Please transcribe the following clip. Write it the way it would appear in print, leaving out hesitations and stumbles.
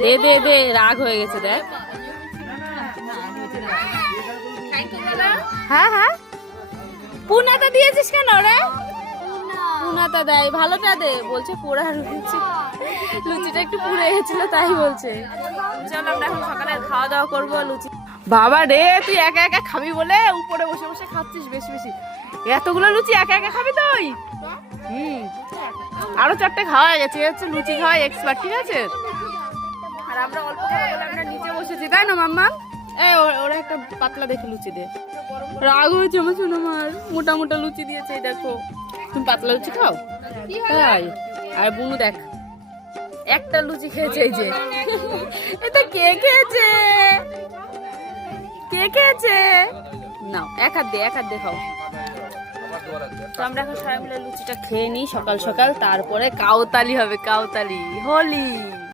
দে দে দে, রাগ হয়ে গেছে দেখ। হ্যাঁ হ্যাঁ, পুনাটা দিয়েছিস কেন রে? পুনাটা দেয়, ভালোটা দে। বলছে পোড়া লুচি, লুচিটা একটু পুড়ে গেছিল তাই বলছে। চল আমরা এখন সকালে খাওয়া দাওয়া করবো। লুচি বাবা রে, তুই একা একা খাবি বলে উপরে বসে বসে খাচ্ছিস বেশি বেশি। এতগুলো লুচি একা একা খাবি তুই? আরো 4টে খাওয়া গেছে, হচ্ছে লুচি খাওয়া এক্সপার্ট, ঠিক আছে? আর আমরা অল্প খাবো বলে আমরা নিচে বসেছি, তাই না মাম্মা? ওরা একটা পাতলা দেখে লুচি দে। রাগ হয়েছে আমার শোনো, আমার মোটা মোটা লুচি দিয়েছে। দেখো তুমি পাতলা লুচি খাও তাই। আর বুনু দেখ একটা লুচি খেয়েছে, এই যে। এটা কে খেয়েছে? কে খেয়েছে? নাও এক হাত দে খাও। তো আমরা এখন সবাই মিলে লুচিটা খেয়ে নিই সকাল সকাল, তারপরে কাউতালি হবে, কাউতালি হোলি।